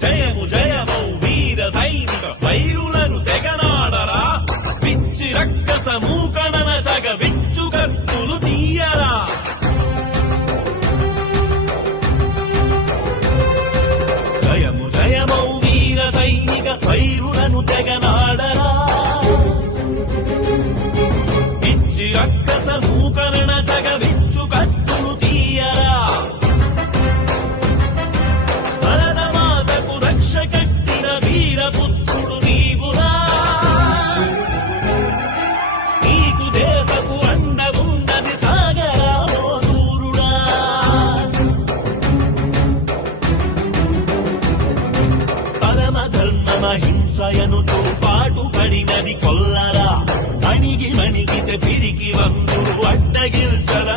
జయము జయమౌ వీర సైనిక వైరులను తెగనాడరా పిచ్చి రక్కస మూకణన జగ విచ్చు కత్తులు తీయరా జయము జయమౌ వీర సైనిక వైరులను తెగనాడరా పిచ్చి రక్కస మూకరణ జగ విచ్చు కత్తులు తీయరా భరతమాతకు రక్ష కట్టిన వీరపుత్రుడు నీవురా నీకు దేశపు అండ ఉన్నది సాగరా ఓ సూరుడా పరమధర్మమహింసయనుతో పాటు పడినది కొల్లరా అణిగి మణిగితే పిరికి వందులు అడ్డగిల్చర